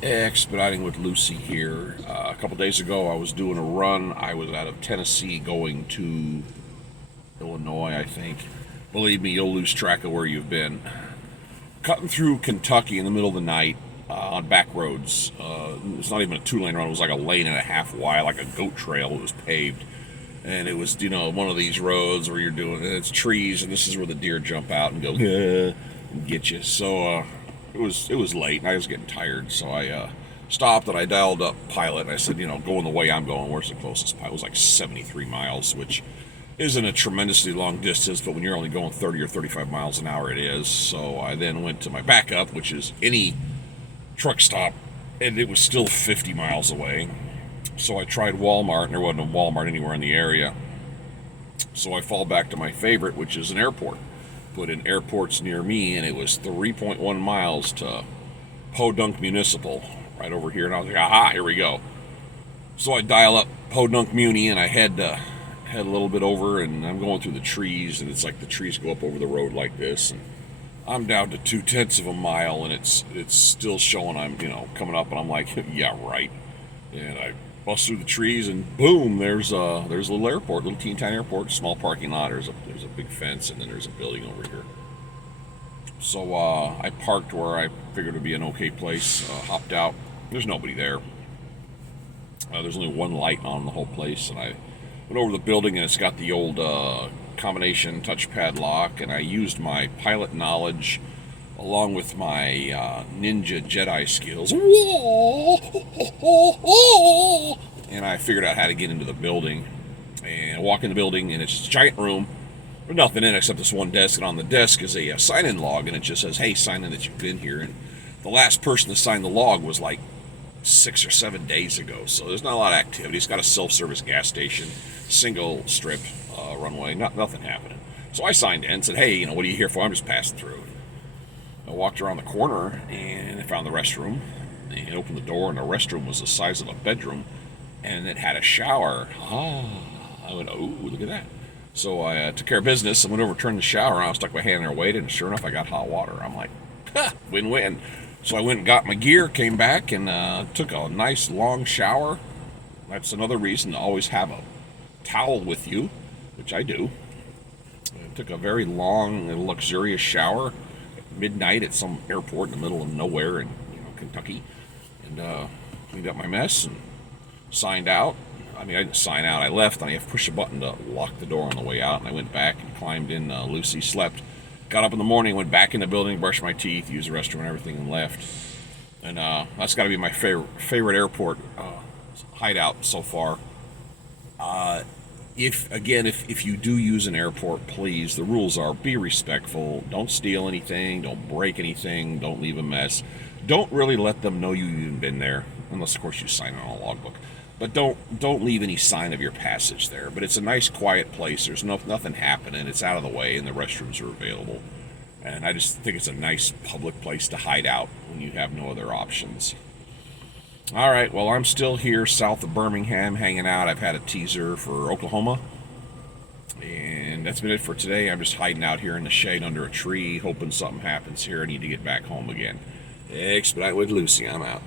Expediting with Lucy here. A couple days ago, I was doing a run. I was out of Tennessee going to Illinois, I think. Believe me, you'll lose track of where you've been. Cutting through Kentucky in the middle of the night on back roads. It's not even a two-lane run. It was like a lane and a half wide, like a goat trail. It was paved. And it was, one of these roads where you're doing it's trees, and this is where the deer jump out and go, and get you. So it was late, and I was getting tired. So I stopped, and I dialed up Pilot, and I said, going the way I'm going, where's the closest Pilot? It was like 73 miles, which isn't a tremendously long distance, but when you're only going 30 or 35 miles an hour, it is. So I then went to my backup, which is any truck stop, and it was still 50 miles away. So I tried Walmart, and there wasn't a Walmart anywhere in the area. So I fall back to my favorite, which is an airport. Put in airports near me, and it was 3.1 miles to Podunk Municipal, right over here. And I was like, aha, here we go. So I dial up Podunk Muni, and I head a little bit over, and I'm going through the trees, and it's like the trees go up over the road like this, and I'm down to 2/10 of a mile, and it's still showing I'm coming up, and I'm like, yeah, right. And I bust through the trees, and boom, there's a little airport, little teeny tiny airport, small parking lot. There's a big fence, and then there's a building over here. So I parked where I figured would be an okay place. Hopped out. There's nobody there. There's only one light on the whole place, and I went over the building, and it's got the old combination touchpad lock, and I used my pilot knowledge along with my ninja Jedi skills, and I figured out how to get into the building. And I walk in the building, and it's a giant room. There's nothing in it except this one desk, and on the desk is a sign-in log, and it just says, hey, sign in that you've been here. And the last person to sign the log was like 6 or 7 days ago, so there's not a lot of activity. It's got a self-service gas station, single strip runway, nothing happening. So I signed in and said, hey, what are you here for? I'm just passing through. I walked around the corner, and I found the restroom, and opened the door, and the restroom was the size of a bedroom, and it had a shower. I went, oh, look at that. So I took care of business. I went over, turned the shower on, stuck my hand in there, waited, and sure enough, I got hot water. I'm like, win-win. So I went and got my gear, came back, and took a nice long shower. That's another reason to always have a towel with you, which I do. I took a very long and luxurious shower at midnight at some airport in the middle of nowhere in Kentucky, and cleaned up my mess and signed out. I didn't sign out. I left, and I have to push a button to lock the door on the way out, and I went back and climbed in. Lucy slept. Got up in the morning, went back in the building, brushed my teeth, used the restroom and everything, and left. And that's got to be my favorite airport hideout so far. If you do use an airport, please, the rules are be respectful. Don't steal anything. Don't break anything. Don't leave a mess. Don't really let them know you've even been there, unless, of course, you sign on a logbook. But don't leave any sign of your passage there. But it's a nice, quiet place. There's nothing happening. It's out of the way, and the restrooms are available. And I just think it's a nice public place to hide out when you have no other options. All right, well, I'm still here south of Birmingham hanging out. I've had a teaser for Oklahoma. And that's been it for today. I'm just hiding out here in the shade under a tree, hoping something happens here. I need to get back home again. Expedite with Lucy. I'm out.